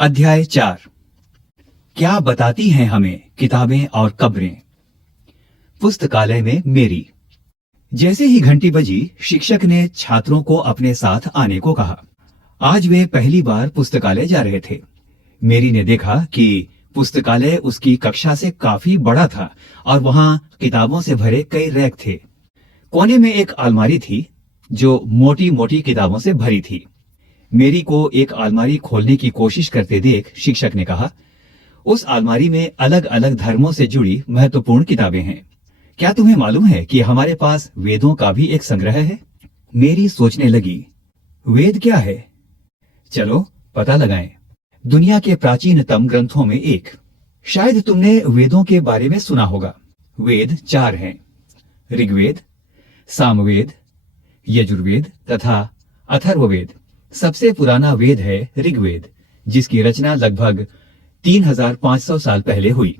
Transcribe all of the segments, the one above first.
अध्याय 4। क्या बताती हैं हमें किताबें और कब्रें। पुस्तकालय में मेरी। जैसे ही घंटी बजी, शिक्षक ने छात्रों को अपने साथ आने को कहा। आज वे पहली बार पुस्तकालय जा रहे थे। मेरी ने देखा कि पुस्तकालय उसकी कक्षा से काफी बड़ा था और वहां किताबों से भरे कई रैक थे। कोने में एक अलमारी थी जो मोटी मोटी किताबों से भरी थी। मेरी को एक अलमारी खोलने की कोशिश करते देख शिक्षक ने कहा, उस अलमारी में अलग अलग धर्मों से जुड़ी महत्वपूर्ण किताबें हैं। क्या तुम्हें मालूम है कि हमारे पास वेदों का भी एक संग्रह है? मेरी सोचने लगी, वेद क्या है? चलो पता लगाएं। दुनिया के प्राचीनतम ग्रंथों में एक। शायद तुमने वेदों के बारे में सुना होगा। वेद 4 हैं: ऋग्वेद, सामवेद, यजुर्वेद तथा अथर्ववेद। सबसे पुराना वेद है ऋग्वेद, जिसकी रचना लगभग 3500 साल पहले हुई।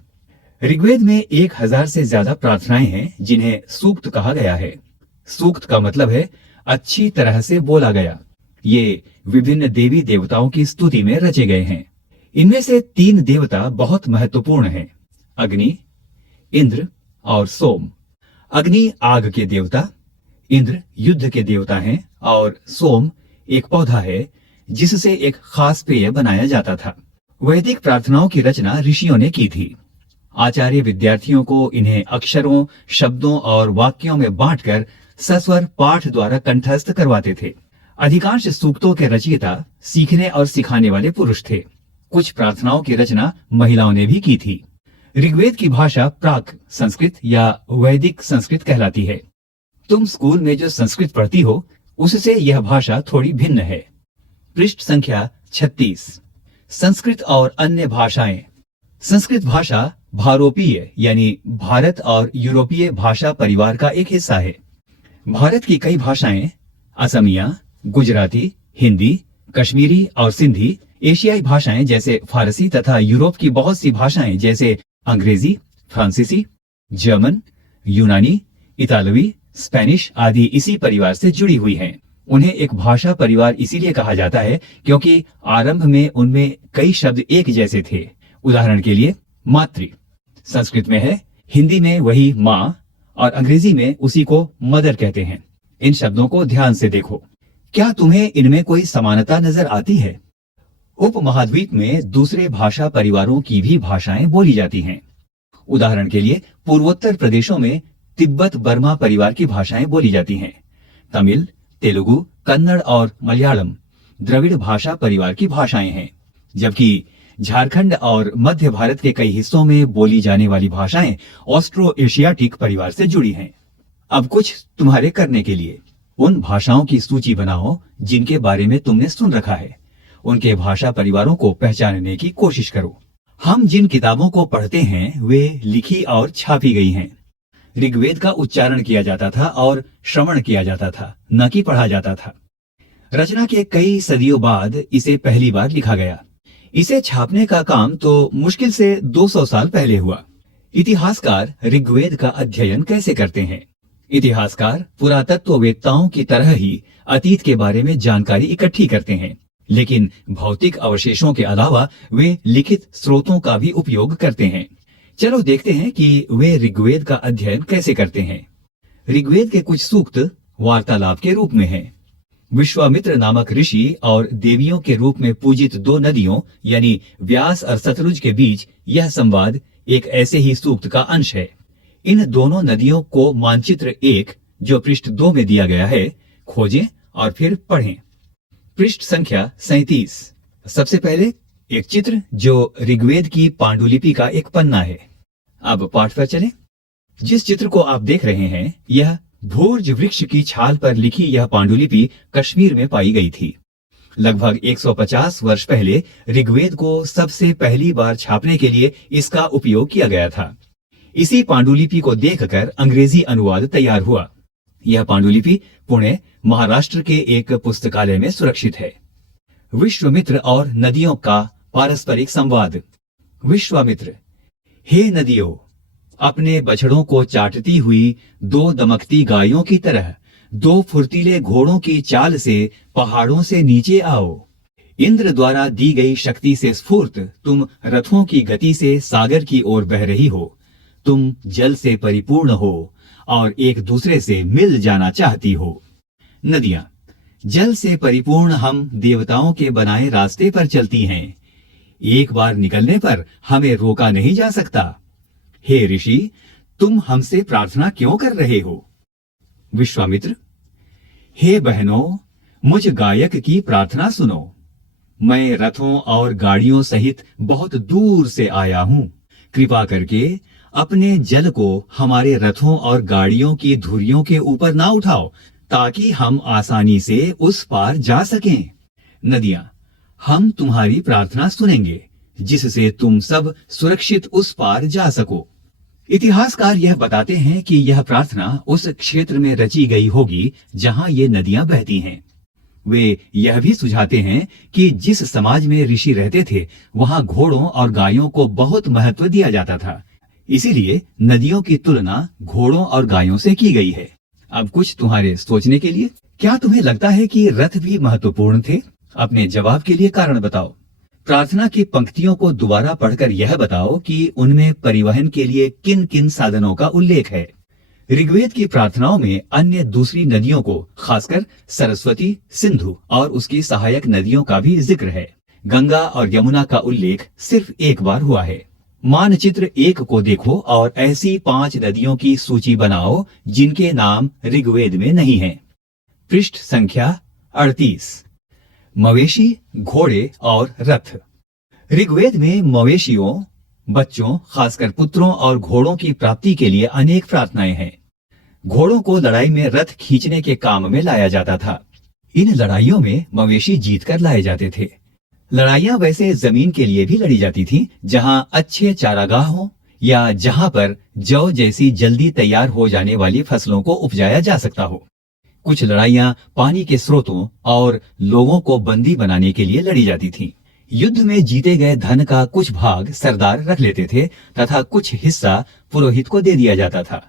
ऋग्वेद में 1000 से ज्यादा प्रार्थनाएं हैं जिन्हें सूक्त कहा गया है। सूक्त का मतलब है अच्छी तरह से बोला गया। ये विभिन्न देवी देवताओं की स्तुति में रचे गए हैं। इनमें से 3 देवता बहुत महत्वपूर्ण हैं: अग्नि, इंद्र और सोम। अग्नि आग के देवता, इंद्र युद्ध के देवता हैं और सोम एक पौधा है जिससे एक खास पेय बनाया जाता था। वैदिक प्रार्थनाओं की रचना ऋषियों ने की थी। आचार्य विद्यार्थियों को इन्हें अक्षरों, शब्दों और वाक्यों में बांटकर सस्वर पाठ द्वारा कंठस्थ करवाते थे। अधिकांश सूक्तों के रचयिता सीखने और सिखाने वाले पुरुष थे। कुछ प्रार्थनाओं की रचना महिलाओं ने भी की थी। ऋग्वेद की भाषा प्राक संस्कृत या वैदिक संस्कृत कहलाती है। तुम स्कूल में जो संस्कृत पढ़ती हो उससे यह भाषा थोड़ी भिन्न है। पृष्ठ संख्या 36। संस्कृत और अन्य भाषाएं। संस्कृत भाषा भारोपीय यानी भारत और यूरोपीय भाषा परिवार का एक हिस्सा है। भारत की कई भाषाएं असमिया, गुजराती, हिंदी, कश्मीरी और सिंधी, एशियाई भाषाएं जैसे फारसी तथा यूरोप की बहुत सी भाषाएं जैसे अंग्रेजी, फ्रांसीसी, जर्मन, यूनानी, इतालवी, स्पेनिश आदि इसी परिवार से जुड़ी हुई हैं। उन्हें एक भाषा परिवार इसीलिए कहा जाता है क्योंकि आरंभ में उनमें कई शब्द एक जैसे थे। उदाहरण के लिए मातृ संस्कृत में है, हिंदी में वही माँ और अंग्रेजी में उसी को मदर कहते हैं। इन शब्दों को ध्यान से देखो। क्या तुम्हें इनमें कोई समानता नजर आती है? उपमहाद्वीप में दूसरे भाषा परिवारों की भी भाषाएं बोली जाती हैं। उदाहरण के लिए पूर्वोत्तर प्रदेशों में तिब्बत बर्मा परिवार की भाषाएं बोली जाती हैं। तमिल, तेलुगु, कन्नड़ और मलयालम द्रविड़ भाषा परिवार की भाषाएं हैं, जबकि झारखंड और मध्य भारत के कई हिस्सों में बोली जाने वाली भाषाएं ऑस्ट्रो एशियाटिक परिवार से जुड़ी हैं। अब कुछ तुम्हारे करने के लिए। उन भाषाओं की सूची बनाओ जिनके बारे में तुमने सुन रखा है। उनके भाषा परिवारों को पहचानने की कोशिश करो। हम जिन किताबों को पढ़ते हैं वे लिखी और छापी गई हैं। ऋग्वेद का उच्चारण किया जाता था और श्रवण किया जाता था, न कि पढ़ा जाता था। रचना के कई सदियों बाद इसे पहली बार लिखा गया। इसे छापने का काम तो मुश्किल से 200 साल पहले हुआ। इतिहासकार ऋग्वेद का अध्ययन कैसे करते हैं? इतिहासकार पुरातत्ववेत्ताओं की तरह ही अतीत के बारे में जानकारी इकट्ठी करते हैं, लेकिन भौतिक अवशेषों के अलावा वे लिखित स्रोतों का भी उपयोग करते हैं। चलो देखते हैं कि वे ऋग्वेद का अध्ययन कैसे करते हैं। ऋग्वेद के कुछ सूक्त वार्तालाप के रूप में हैं। विश्वामित्र नामक ऋषि और देवियों के रूप में पूजित 2 नदियों यानी व्यास और सतलुज के बीच यह संवाद एक ऐसे ही सूक्त का अंश है। इन दोनों नदियों को मानचित्र 1 जो पृष्ठ 2 में दिया गया है खोजें और फिर पढ़ें। पृष्ठ संख्या 37। सबसे पहले एक चित्र जो ऋग्वेद की पांडुलिपि का एक पन्ना है। अब पाठ पर चलें। जिस चित्र को आप देख रहे हैं यह भोज वृक्ष की छाल पर लिखी यह पांडुलिपि कश्मीर में पाई गई थी। लगभग 150 वर्ष पहले ऋग्वेद को सबसे पहली बार छापने के लिए इसका उपयोग किया गया था। इसी पांडुलिपि को देखकर अंग्रेजी अनुवाद तैयार हुआ। यह पांडुलिपि पुणे, महाराष्ट्र के एक पुस्तकालय में सुरक्षित है। विश्वामित्र और नदियों का पारस्परिक संवाद। विश्वामित्र: हे नदियों, अपने बछड़ों को चाटती हुई 2 दमकती गायों की तरह 2 फुर्तीले घोड़ों की चाल से पहाड़ों से नीचे आओ। इंद्र द्वारा दी गई शक्ति से स्फूर्त तुम रथों की गति से सागर की ओर बह रही हो। तुम जल से परिपूर्ण हो और एक दूसरे से मिल जाना चाहती हो। नदियां, जल से परिपूर्ण हम देवताओं के बनाए रास्ते पर चलती हैं। एक बार निकलने पर हमें रोका नहीं जा सकता। हे ऋषि, तुम हमसे प्रार्थना क्यों कर रहे हो? विश्वामित्र, हे बहनों, मुझ गायक की प्रार्थना सुनो। मैं रथों और गाड़ियों सहित बहुत दूर से आया हूं। कृपा करके अपने जल को हमारे रथों और गाड़ियों की धुरियों के ऊपर ना उठाओ, ताकि हम आसानी से उस पार जा सकें। नदियां, हम तुम्हारी प्रार्थना सुनेंगे, जिससे तुम सब सुरक्षित उस पार जा सको। इतिहासकार यह बताते हैं कि यह प्रार्थना उस क्षेत्र में रची गई होगी जहां ये नदियां बहती हैं। वे यह भी सुझाते हैं कि जिस समाज में ऋषि रहते थे वहां घोड़ों और गायों को बहुत महत्व दिया जाता था, इसीलिए नदियों की तुलना घोड़ों और गायों से की गई है। अब कुछ तुम्हारे सोचने के लिए, क्या तुम्हें लगता है कि रथ भी महत्वपूर्ण थे? अपने जवाब के लिए कारण बताओ। प्रार्थना की पंक्तियों को दोबारा पढ़कर यह बताओ कि उनमें परिवहन के लिए किन किन साधनों का उल्लेख है। ऋग्वेद की प्रार्थनाओं में अन्य दूसरी नदियों को, खासकर सरस्वती, सिंधु और उसकी सहायक नदियों का भी जिक्र है। गंगा और यमुना का उल्लेख सिर्फ एक बार हुआ है। मानचित्र 1 को देखो और ऐसी 5 नदियों की सूची बनाओ जिनके नाम ऋग्वेद में नहीं हैं। पृष्ठ संख्या 38। मवेशी, घोड़े और रथ। ऋग्वेद में मवेशियों, बच्चों, खासकर पुत्रों और घोड़ों की प्राप्ति के लिए अनेक प्रार्थनाएं हैं। घोड़ों को लड़ाई में रथ खींचने के काम में लाया जाता था। इन लड़ाइयों में मवेशी जीतकर लाए जाते थे। लड़ाइयां वैसे जमीन के लिए भी लड़ी जाती थीं, जहां अच्छे चारागाह हों या जहां पर जौ जैसी जल्दी तैयार हो जाने वाली फसलों को उपजाया जा सकता हो। कुछ लड़ाइयां पानी के स्रोतों और लोगों को बंदी बनाने के लिए लड़ी जाती थीं। युद्ध में जीते गए धन का कुछ भाग सरदार रख लेते थे तथा कुछ हिस्सा पुरोहित को दे दिया जाता था।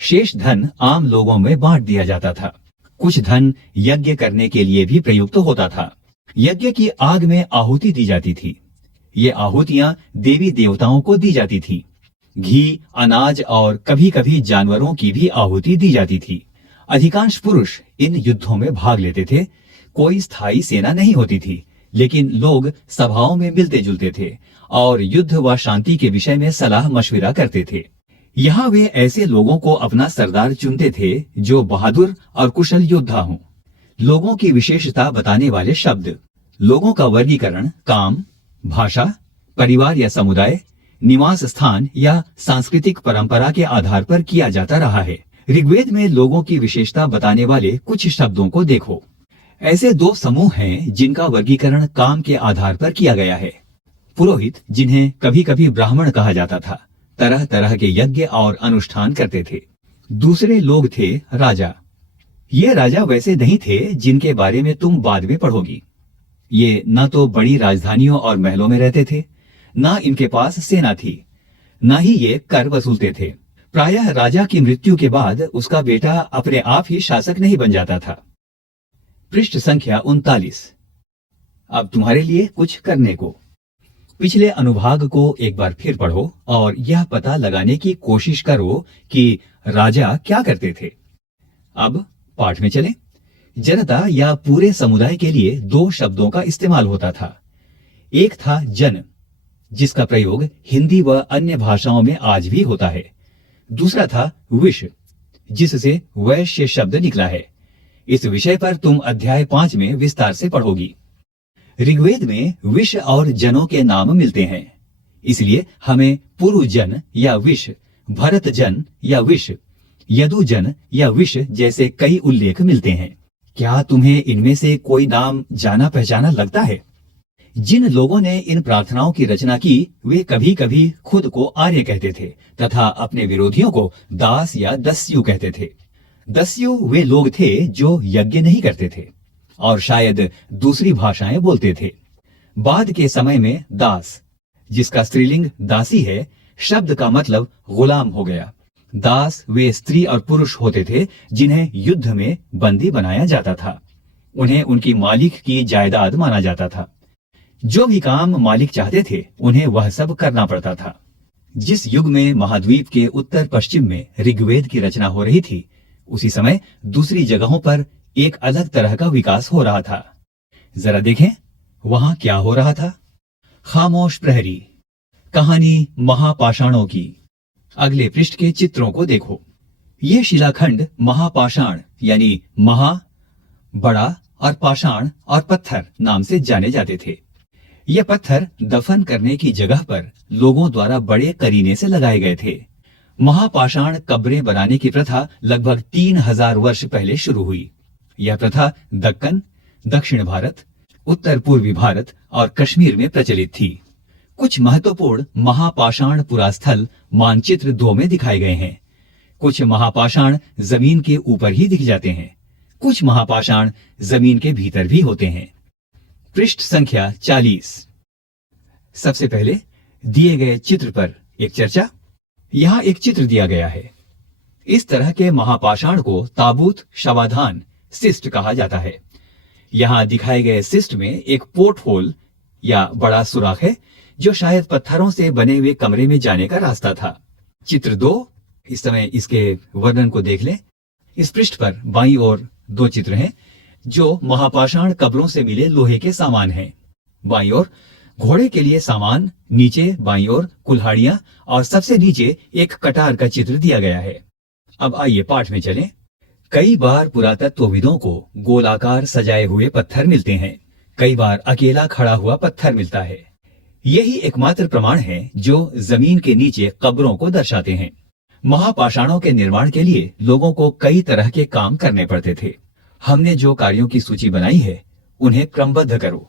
शेष धन आम लोगों में बांट दिया जाता था। कुछ धन यज्ञ करने के लिए भी प्रयुक्त होता था। यज्ञ की आग में आहुति दी जाती थी। ये आहुतियां देवी देवताओं को दी जाती थी। घी, अनाज और कभी कभी जानवरों की भी आहुति दी जाती थी। अधिकांश पुरुष इन युद्धों में भाग लेते थे। कोई स्थायी सेना नहीं होती थी, लेकिन लोग सभाओं में मिलते जुलते थे और युद्ध व शांति के विषय में सलाह मशविरा करते थे। यहाँ वे ऐसे लोगों को अपना सरदार चुनते थे जो बहादुर और कुशल योद्धा हों। लोगों की विशेषता बताने वाले शब्द। लोगों का वर्गीकरण काम, भाषा, परिवार या समुदाय, निवास स्थान या सांस्कृतिक परंपरा के आधार पर किया जाता रहा है। ऋग्वेद में लोगों की विशेषता बताने वाले कुछ शब्दों को देखो। ऐसे 2 समूह हैं जिनका वर्गीकरण काम के आधार पर किया गया है। पुरोहित, जिन्हें कभी कभी ब्राह्मण कहा जाता था, तरह तरह के यज्ञ और अनुष्ठान करते थे। दूसरे लोग थे राजा। ये राजा वैसे नहीं थे जिनके बारे में तुम बाद में पढ़ोगी। ये न तो बड़ी राजधानियों और महलों में रहते थे, न इनके पास सेना थी, न ही ये कर वसूलते थे। प्रायः राजा की मृत्यु के बाद उसका बेटा अपने आप ही शासक नहीं बन जाता था। पृष्ठ संख्या 39। अब तुम्हारे लिए कुछ करने को। पिछले अनुभाग को एक बार फिर पढ़ो और यह पता लगाने की कोशिश करो कि राजा क्या करते थे। अब पाठ में चलें। जनता या पूरे समुदाय के लिए 2 शब्दों का इस्तेमाल होता था। एक था जन, जिसका प्रयोग हिंदी व अन्य भाषाओं में आज भी होता है। दूसरा था विश, जिससे वैश्य शब्द निकला है। इस विषय पर तुम अध्याय 5 में विस्तार से पढ़ोगी। ऋग्वेद में विश और जनों के नाम मिलते हैं, इसलिए हमें पुरुजन या विश, भरत जन या विश, यदुजन या विश जैसे कई उल्लेख मिलते हैं। क्या तुम्हें इनमें से कोई नाम जाना पहचाना लगता है? जिन लोगों ने इन प्रार्थनाओं की रचना की वे कभी कभी खुद को आर्य कहते थे तथा अपने विरोधियों को दास या दस्यु कहते थे। दस्यु वे लोग थे जो यज्ञ नहीं करते थे और शायद दूसरी भाषाएं बोलते थे। बाद के समय में दास, जिसका स्त्रीलिंग दासी है, शब्द का मतलब गुलाम हो गया। दास वे स्त्री और पुरुष होते थे जिन्हें युद्ध में बंदी बनाया जाता था। उन्हें उनकी मालिक की जायदाद माना जाता था। जो भी काम मालिक चाहते थे उन्हें वह सब करना पड़ता था। जिस युग में महाद्वीप के उत्तर पश्चिम में ऋग्वेद की रचना हो रही थी, उसी समय दूसरी जगहों पर एक अलग तरह का विकास हो रहा था। जरा देखें वहां क्या हो रहा था। खामोश प्रहरी, कहानी महापाषाणों की। अगले पृष्ठ के चित्रों को देखो। ये शिलाखंड महापाषाण यानी महा, बड़ा और पाषाण और पत्थर नाम से जाने जाते थे। ये पत्थर दफन करने की जगह पर लोगों द्वारा बड़े करीने से लगाए गए थे। महापाषाण कब्रें बनाने की प्रथा लगभग 3000 वर्ष पहले शुरू हुई। यह प्रथा दक्कन, दक्षिण भारत, उत्तर पूर्वी भारत और कश्मीर में प्रचलित थी। कुछ महत्वपूर्ण महापाषाण पुरास्थल मानचित्र 2 में दिखाए गए हैं। कुछ महापाषाण जमीन के ऊपर ही दिख जाते हैं, कुछ महापाषाण जमीन के भीतर भी होते हैं। पृष्ठ संख्या 40। सबसे पहले दिए गए चित्र पर एक चर्चा। यहाँ एक चित्र दिया गया है। इस तरह के महापाषाण को ताबूत शवाधान सिस्ट कहा जाता है। यहाँ दिखाए गए सिस्ट में एक पोर्ट होल या बड़ा सुराख है जो शायद पत्थरों से बने हुए कमरे में जाने का रास्ता था। चित्र 2, इस समय इसके वर्णन को देख लें। इस पृष्ठ पर बाईं ओर 2 चित्र हैं जो महापाषाण कब्रों से मिले लोहे के सामान हैं। बाईं ओर घोड़े के लिए सामान, नीचे बाईं ओर कुल्हाड़ियां और सबसे नीचे एक कटार का चित्र दिया गया है। अब आइए पाठ में चलें। कई बार पुरातत्वविदों को गोलाकार सजाए हुए पत्थर मिलते हैं, कई बार अकेला खड़ा हुआ पत्थर मिलता है। यही एकमात्र प्रमाण है जो जमीन के नीचे कब्रों को दर्शाते हैं। महापाषाणों के निर्माण के लिए लोगों को कई तरह के काम करने पड़ते थे। हमने जो कार्यों की सूची बनाई है उन्हें क्रमबद्ध करो।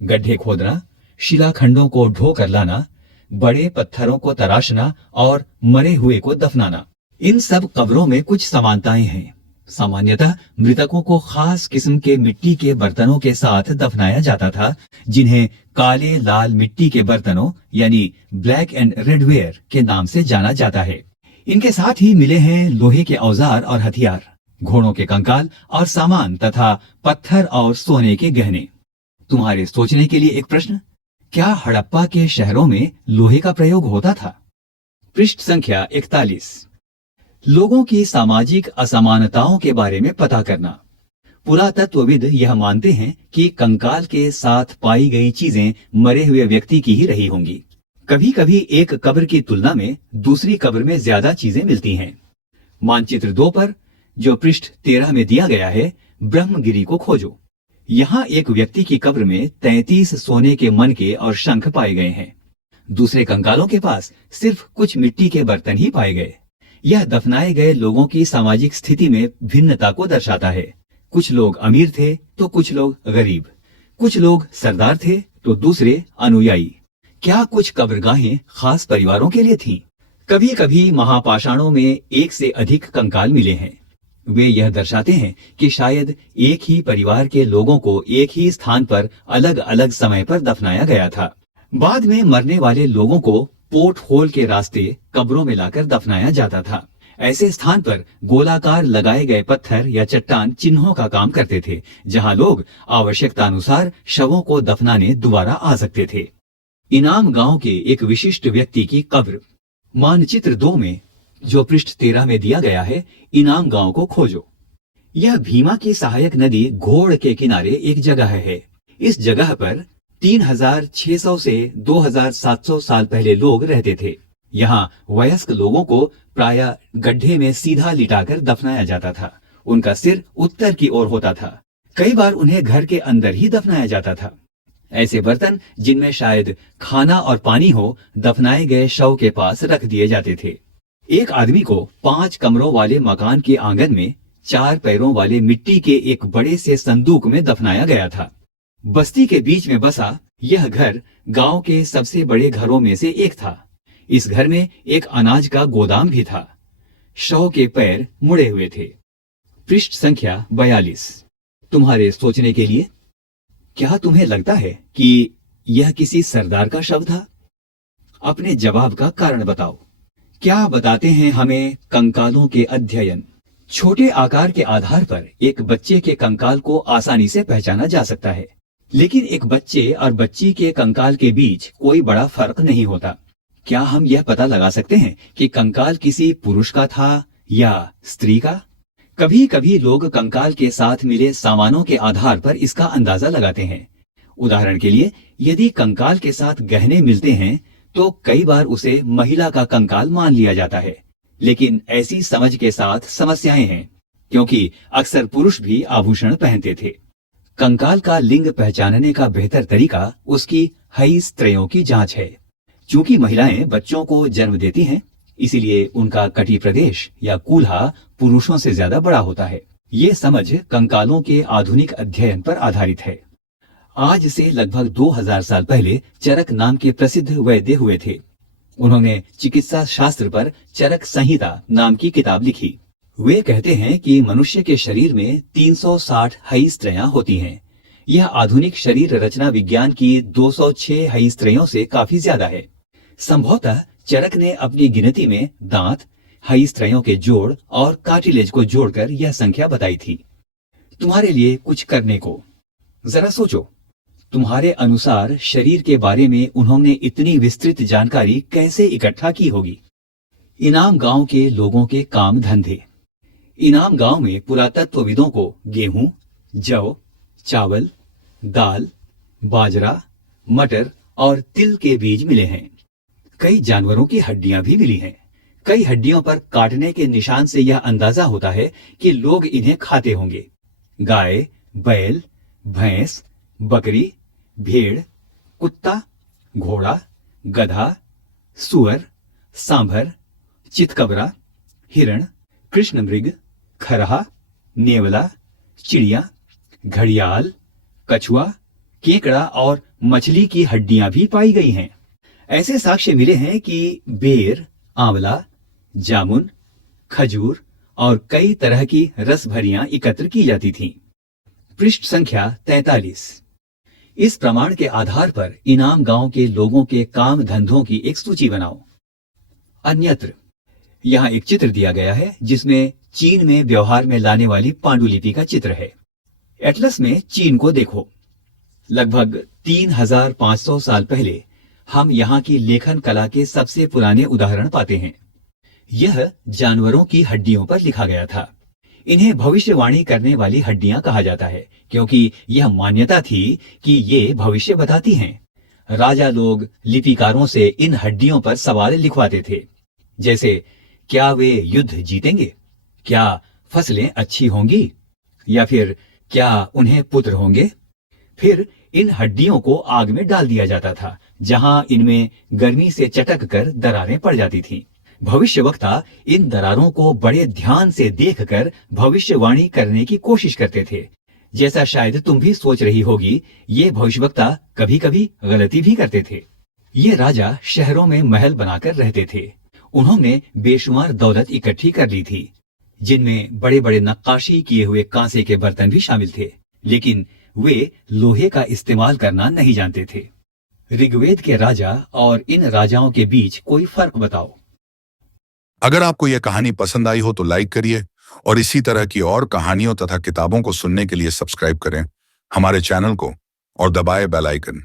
गड्ढे खोदना, शिलाखंडों को ढो कर लाना, बड़े पत्थरों को तराशना और मरे हुए को दफनाना। इन सब कब्रों में कुछ समानताएं हैं। सामान्यतः मृतकों को खास किस्म के मिट्टी के बर्तनों के साथ दफनाया जाता था, जिन्हें काले लाल मिट्टी के बर्तनों यानी ब्लैक एंड रेड वेयर के नाम से जाना जाता है। इनके साथ ही मिले हैं लोहे के औजार और हथियार, घोड़ों के कंकाल और सामान तथा पत्थर और सोने के गहने। तुम्हारे सोचने के लिए एक प्रश्न, क्या हड़प्पा के शहरों में लोहे का प्रयोग होता था? पृष्ठ संख्या 41। लोगों की सामाजिक असमानताओं के बारे में पता करना। पुरातत्वविद यह मानते हैं कि कंकाल के साथ पाई गई चीजें मरे हुए व्यक्ति की ही रही होंगी। कभी कभी एक कब्र की तुलना में दूसरी कब्र में ज्यादा चीजें मिलती हैं। मानचित्र 2 पर जो पृष्ठ 13 में दिया गया है, ब्रह्मगिरी को खोजो। यहाँ एक व्यक्ति की कब्र में 33 सोने के मनके और शंख पाए गए हैं। दूसरे कंकालों के पास सिर्फ कुछ मिट्टी के बर्तन ही पाए गए। यह दफनाए गए लोगों की सामाजिक स्थिति में भिन्नता को दर्शाता है। कुछ लोग अमीर थे तो कुछ लोग गरीब, कुछ लोग सरदार थे तो दूसरे अनुयायी। क्या कुछ कब्रगाहें खास परिवारों के लिए थीं? कभी कभी महापाषाणों में एक से अधिक कंकाल मिले हैं। वे यह दर्शाते हैं कि शायद एक ही परिवार के लोगों को एक ही स्थान पर अलग अलग समय पर दफनाया गया था। बाद में मरने वाले लोगों को पोर्ट होल के रास्ते कब्रों में लाकर दफनाया जाता था। ऐसे स्थान पर गोलाकार लगाए गए पत्थर या चट्टान चिन्हों का काम करते थे, जहां लोग आवश्यकतानुसार शवों को दफनाने दोबारा आ सकते थे। इनाम गांव के एक विशिष्ट व्यक्ति की कब्र। मानचित्र 2 में जो पृष्ठ 13 में दिया गया है, इनाम गांव को खोजो। यह भीमा की सहायक नदी घोड़ के किनारे एक जगह है। इस जगह पर 3600 से 2700 साल पहले लोग रहते थे। यहाँ वयस्क लोगों को प्रायः गड्ढे में सीधा लिटाकर दफनाया जाता था। उनका सिर उत्तर की ओर होता था। कई बार उन्हें घर के अंदर ही दफनाया जाता था। ऐसे बर्तन जिनमें शायद खाना और पानी हो, दफनाए गए शव के पास रख दिए जाते थे। एक आदमी को 5 कमरों वाले मकान के आंगन में 4 पैरों वाले मिट्टी के एक बड़े से संदूक में दफनाया गया था। बस्ती के बीच में बसा यह घर गांव के सबसे बड़े घरों में से एक था। इस घर में एक अनाज का गोदाम भी था। शव के पैर मुड़े हुए थे। पृष्ठ संख्या 42। तुम्हारे सोचने के लिए, क्या तुम्हें लगता है कि यह किसी सरदार का शव था? अपने जवाब का कारण बताओ। क्या बताते हैं हमें कंकालों के अध्ययन? छोटे आकार के आधार पर एक बच्चे के कंकाल को आसानी से पहचाना जा सकता है। लेकिन एक बच्चे और बच्ची के कंकाल के बीच कोई बड़ा फर्क नहीं होता। क्या हम यह पता लगा सकते हैं कि कंकाल किसी पुरुष का था या स्त्री का? कभी कभी लोग कंकाल के साथ मिले सामानों के आधार पर इसका अंदाजा लगाते हैं। उदाहरण के लिए, यदि कंकाल के साथ गहने मिलते हैं तो कई बार उसे महिला का कंकाल मान लिया जाता है। लेकिन ऐसी समझ के साथ समस्याएं हैं, क्योंकि अक्सर पुरुष भी आभूषण पहनते थे। कंकाल का लिंग पहचानने का बेहतर तरीका उसकी हईस्त्रयों की जांच है। चूंकि महिलाएं बच्चों को जन्म देती हैं, इसीलिए उनका कटी प्रदेश या कूल्हा पुरुषों से ज्यादा बड़ा होता है। ये समझ कंकालों के आधुनिक अध्ययन पर आधारित है। आज से लगभग 2000 साल पहले चरक नाम के प्रसिद्ध वैद्य हुए थे। उन्होंने चिकित्सा शास्त्र पर चरक संहिता नाम की किताब लिखी। वे कहते हैं कि मनुष्य के शरीर में 360 हईस्त्रयां होती हैं। यह आधुनिक शरीर रचना विज्ञान की 206 हईस्त्रयों से काफी ज्यादा है। संभवतः चरक ने अपनी गिनती में दांत, हईस्त्रयों के जोड़ और कार्टिलेज को जोड़कर यह संख्या बताई थी। तुम्हारे लिए कुछ करने को। जरा सोचो, तुम्हारे अनुसार शरीर के बारे में उन्होंने इतनी विस्तृत जानकारी कैसे इकट्ठा की होगी? इनाम गांव के लोगों के काम धंधे। इनाम गांव में पुरातत्वविदों को गेहूं, जौ, चावल, दाल, बाजरा, मटर और तिल के बीज मिले हैं। कई जानवरों की हड्डियां भी मिली हैं। कई हड्डियों पर काटने के निशान से यह अंदाजा होता है कि लोग इन्हें खाते होंगे। गाय, बैल, भैंस, बकरी, भेड़, कुत्ता, घोड़ा, गधा, सुअर, सांभर, चितकबरा, हिरण, कृष्ण मृग, खरहा, नेवला, चिड़िया, घड़ियाल, कछुआ, केकड़ा और मछली की हड्डियां भी पाई गई हैं। ऐसे साक्ष्य मिले हैं कि बेर, आंवला, जामुन, खजूर और कई तरह की रस भरियां एकत्र की जाती थीं। पृष्ठ संख्या 43। इस प्रमाण के आधार पर इनाम गांव के लोगों के काम धंधों की एक सूची बनाओ। अन्यत्र यहाँ एक चित्र दिया गया है जिसमें चीन में व्यवहार में लाने वाली पांडुलिपि का चित्र है। एटलस में चीन को देखो। लगभग 3500 साल पहले हम यहाँ की लेखन कला के सबसे पुराने उदाहरण पाते हैं। यह जानवरों की हड्डियों पर लिखा गया था। इन्हें भविष्यवाणी करने वाली हड्डियां कहा जाता है, क्योंकि यह मान्यता थी कि ये भविष्य बताती हैं। राजा लोग लिपिकारों से इन हड्डियों पर सवाल लिखवाते थे, जैसे क्या वे युद्ध जीतेंगे, क्या फसलें अच्छी होंगी, या फिर क्या उन्हें पुत्र होंगे। फिर इन हड्डियों को आग में डाल दिया जाता था, जहां इनमें गर्मी से चटक कर दरारें पड़ जाती थीं। भविष्यवक्ता इन दरारों को बड़े ध्यान से देखकर भविष्यवाणी करने की कोशिश करते थे। जैसा शायद तुम भी सोच रही होगी, ये भविष्यवक्ता कभी कभी गलती भी करते थे। ये राजा शहरों में महल बनाकर रहते थे। उन्होंने बेशुमार दौलत इकट्ठी कर ली थी, जिनमें बड़े बड़े नक्काशी किए हुए कांसे के बर्तन भी शामिल थे, लेकिन वे लोहे का इस्तेमाल करना नहीं जानते थे। ऋग्वेद के राजा और इन राजाओं के बीच कोई फर्क बताओ। अगर आपको यह कहानी पसंद आई हो तो लाइक करिए और इसी तरह की और कहानियों तथा किताबों को सुनने के लिए सब्सक्राइब करें हमारे चैनल को और दबाएं बेल आइकन।